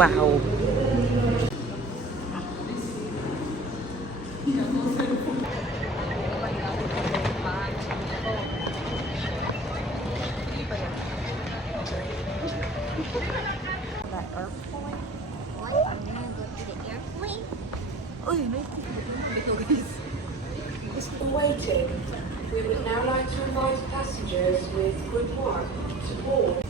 Wow. Waiting. We would now like to invite passengers with good work to board.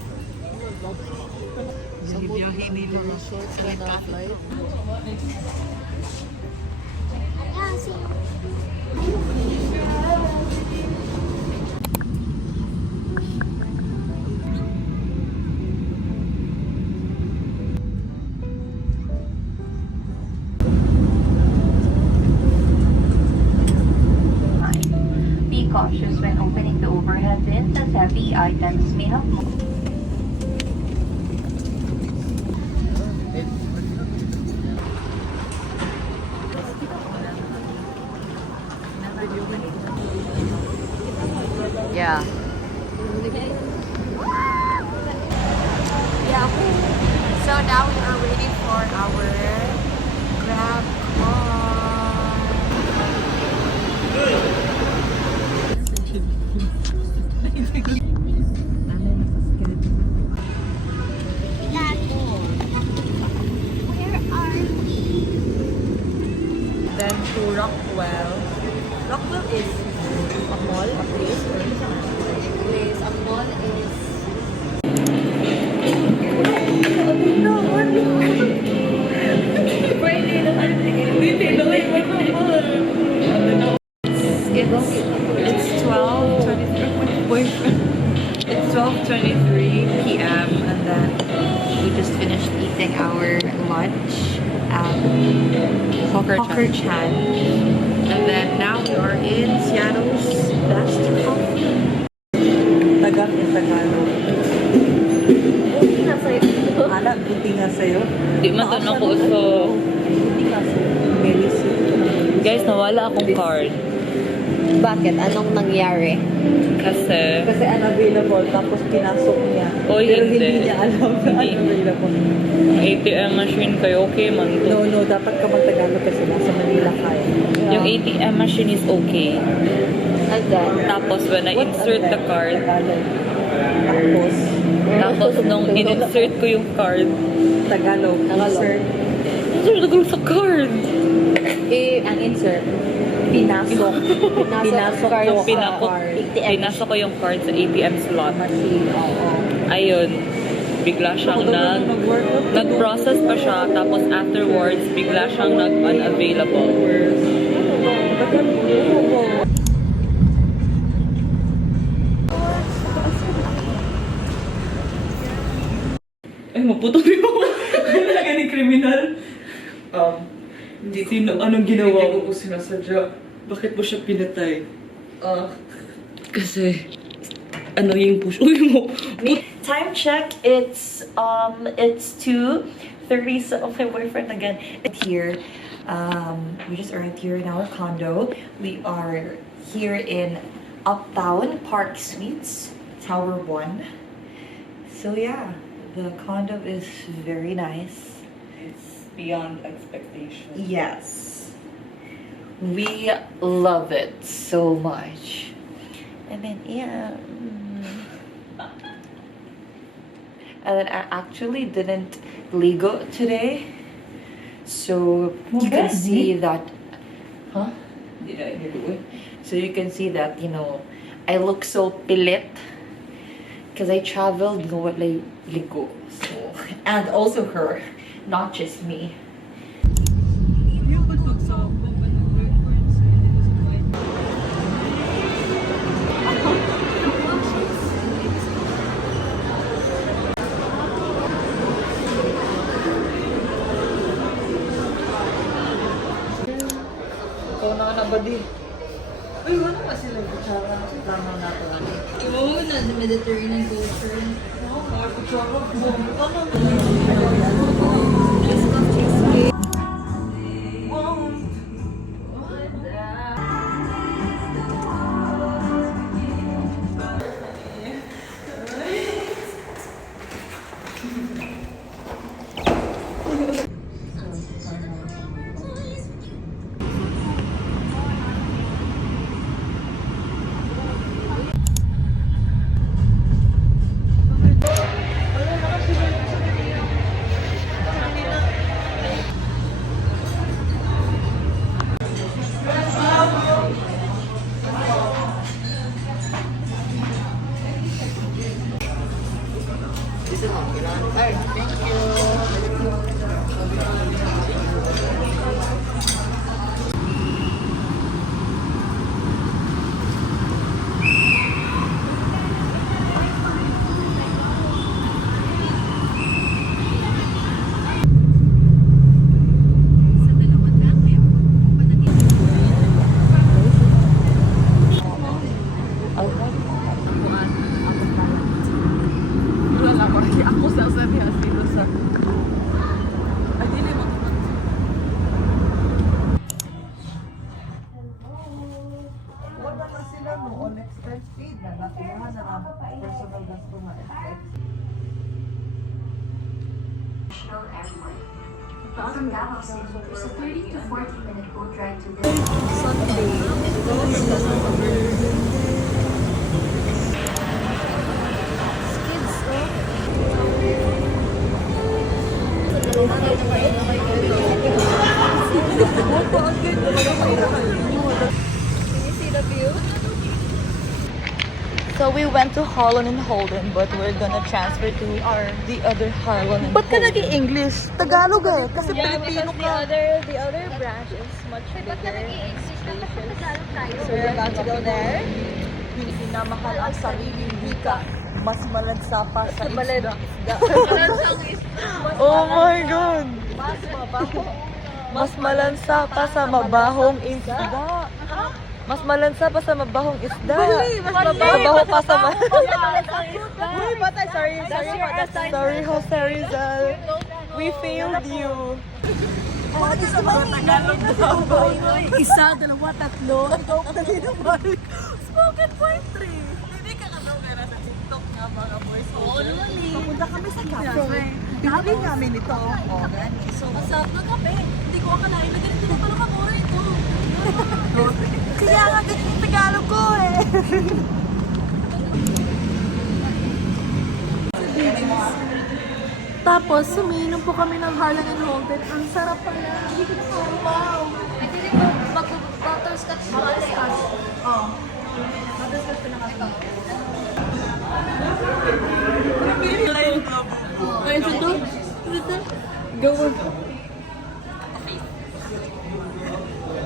Be cautious when opening the overhead bins as heavy items may have moved. Yeah. Yeah. So now we are waiting for our Grab Then to Rockwell. Rockwell is a mall, a place, or a place. A mall is It's 12:23. It's 12:23 p.m. and then we just finished eating our lunch at Hawker Chan. And then now we are in Seattle's best coffee. Tagang in Tagalog. buti na sa'yo. Anak, buti nga sa'yo. Di man to ako so Buti nga sa'yo. Very sweet. guys nawala akong card Bakit? Anong nangyari? kasi Kasi unavailable, tapos pinasok niya. Oy, Pero hindi. hindi niya alam na Hindi. unavailable. ang ATM machine kayo okay man to. No, dapat ka mag-Tagalog kasi nasa Manila ka eh. Yung ATM machine is okay. And then, Tapos when I insert the card, Tagalog. tapos nung in-insert ko yung card, Tagalog. Insert. insert ko sa card. ang insert. Pinasok. Pinasok card ko sa Pinakot, ATM. pinasok ko yung card sa ATM slot. Machine. Oo. Ayun, bigla siyang nag-process pa siya, tapos afterwards, bigla siyang nag-unavailable. Ay, maputol yung talaga ni kriminal. Hindi Sino, anong ginawa Hindi mo? ko po sinasadya. Bakit mo siya pinatay? Ah, Kasi, ano yung push? Uy mo! Time check. It's 2:30. So my boyfriend again. Here, we just arrived here in our condo. We are here in Uptown Park Suites, Tower 1. So yeah, the condo is very nice. It's beyond expectation. Yes, we love it so much. And then yeah. And then I actually didn't Lego today. So you can see that, huh? So you can see that, you know, I look so pilit because I traveled no like Lego. So, and also her, not just me. Ikaw na ka ba di? Uy, wala pa sila kutsara. Tama na to. Iba mo na the Mediterranean culture. From Davao City, there's a 30 to 40-minute boat ride to this. So we went to Harlan and Holden, but we're gonna transfer to the other Harlan and Ba't ka nag-i-English? Tagalog eh, kasi Pilipino ka. The other branch is much bigger. So we're about to go there. Pinamahal ang sariling wika. Mas malansa pa sa isda. Oh my God! Mas malansa pa sa mabahong isda. Mas malansa pa sa mabahong isda. Mas mabaho pa sa Uy, patay. Sorry, Jose Rizal. We failed you. Isa, dalawa, tatlo. Ikaw ka din naman. Spoken poetry. Hindi ka na daw meron sa TikTok nga mga boys. Oo naman eh. Papunta kami sa cafe. Gabi namin ito. Oo, gani. So, masarap na kape. Hindi ko akalain na ganito na pala kamura ito. Kaya nga ganito yung Tagalog ko eh. Tapos, sumiinom po kami ng Harlan and Holden. Ang sarap pala. Hindi ko na wow. Ito din po, butterscotch. Butterscotch. Oo. Butterscotch pinaka-top. Ay, ito? Go on.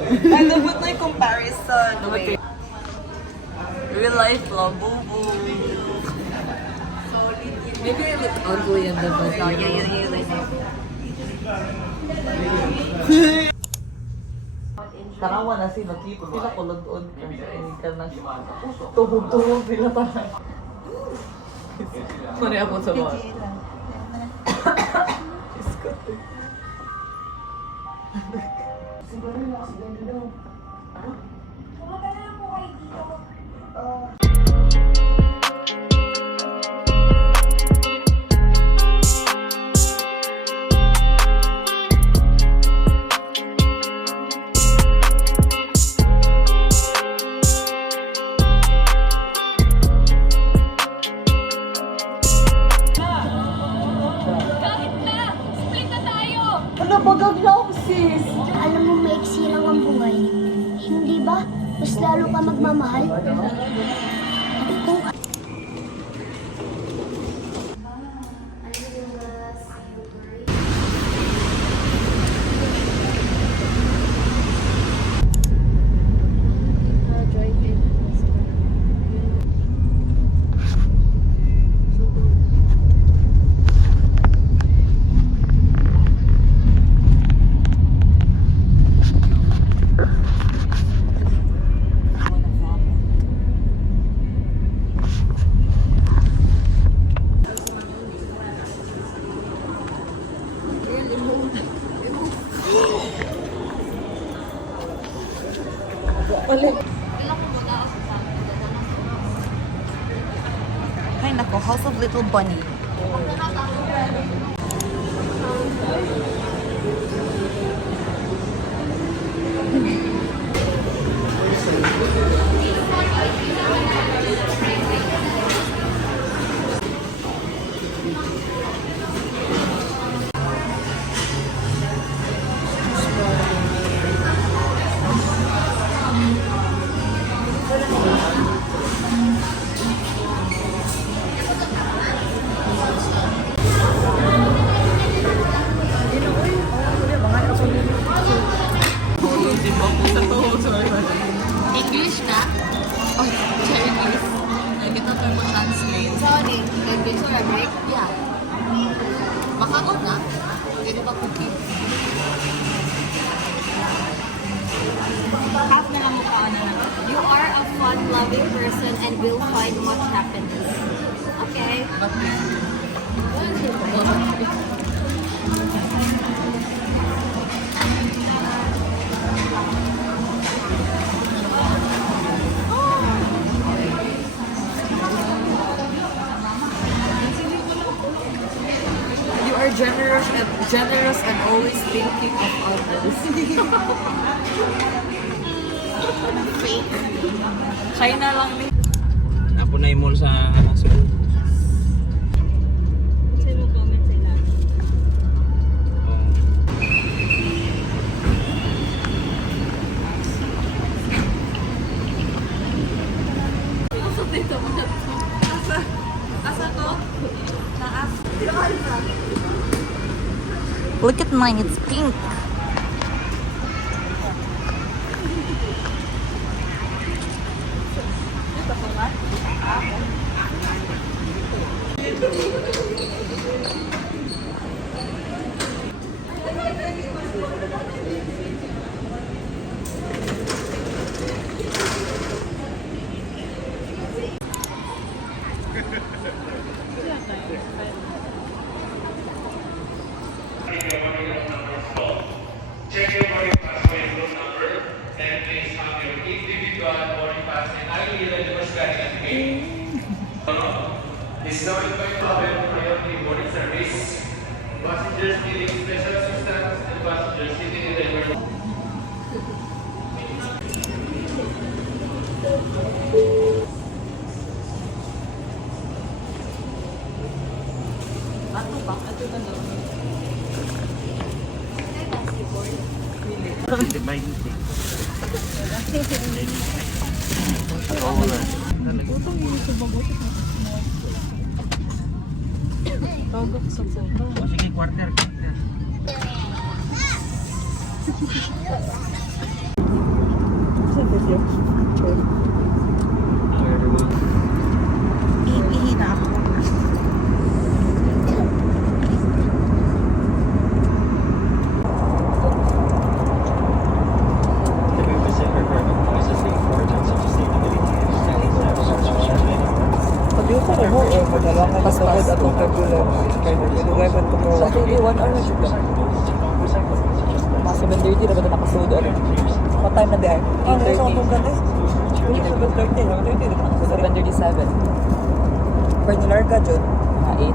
I love it like comparison. Okay. Real life love, boo boo. Maybe I look ugly in the video. You like Tarawa na si Matito. Sila kulod-on ka na tuhog-tuhog sila talaga. Sorry ako sa mga. Ano bagag na ako sis? Alam mo, maiksi lang ang buhay. Hindi ba? Mas lalo ka magmamahal. Kung Ay nako, House of Little Bunny. Okay, so break? Yeah. Makaon na? Pwede ba cookie? Half na lang mukha na lang. You are a fun-loving person and will find much happiness. Okay? You are generous and always thinking of others. Fake. China lang ni. Ako na yung mall sa Cebu. Sino comment sa ilalim? Oh. Asa to? Taas. Look at mine, it's pink. Check your boarding pass for your room number. Then please have your individual boarding pass and ID that you are scanning and paying. This is now invite to avail priority boarding service. Passengers needing special assistance and passengers sitting in the emergency. Ato ba? Ato ba daw? Tawag sa boka. O sige, quarter. Iihi na ako. Pag-iupan mo, maglalakay ka sa bed atong turbulence. Kaya nag-ilugay man ito mo. Sa 1 hour na siya. Mga 7:30 na ba ito nakasunod? What time na diyan? Ah, nasa akong ganun. 7:30 na. 7:37. Pwede nilar ka, Jun? Mga 8.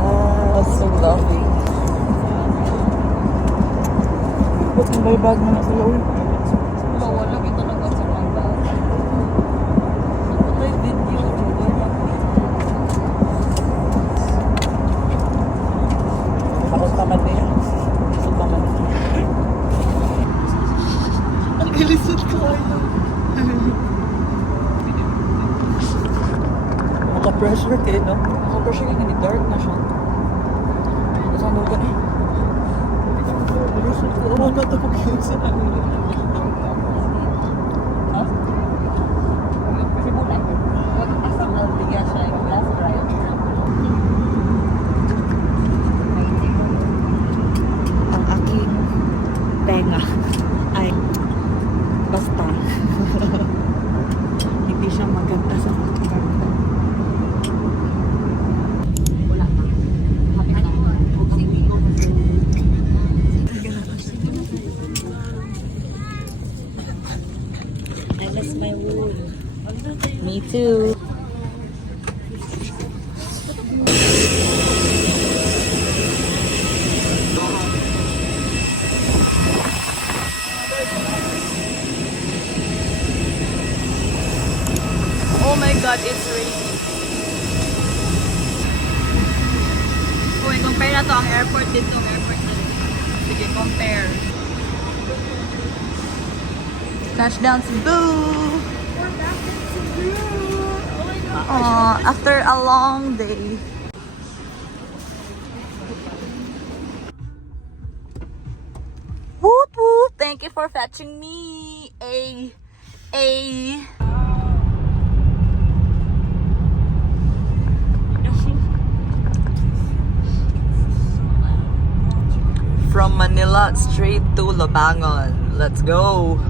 Wow, so lovely. Ba't yung may bag naman sila? Uy, Wala ito lang sa mga bag. May video. karoon tamad niya. So tamad niya. Ang ilisod ko. Maka-pressure kayo, no? Maka-pressure kayo, hindi dark na siya. Saan mo ka na? Oo, natakot kayo sa ano. Ha? Sibulan. Asa mo bigyan siya yung last ride? Ang aking tenga ay basta. Hindi siya maganda sa pagkakas. Wala pa. Happy na. I miss my wool. Me too. Oh my God, it's raining. Uy, compare na to ang airport dito, ang airport dito. Sige, compare. Touchdown Cebu! We're back in Cebu! Oh my God! After a long day. Woot woot! Thank you for fetching me. A. From Manila straight to Lobangon. Let's go.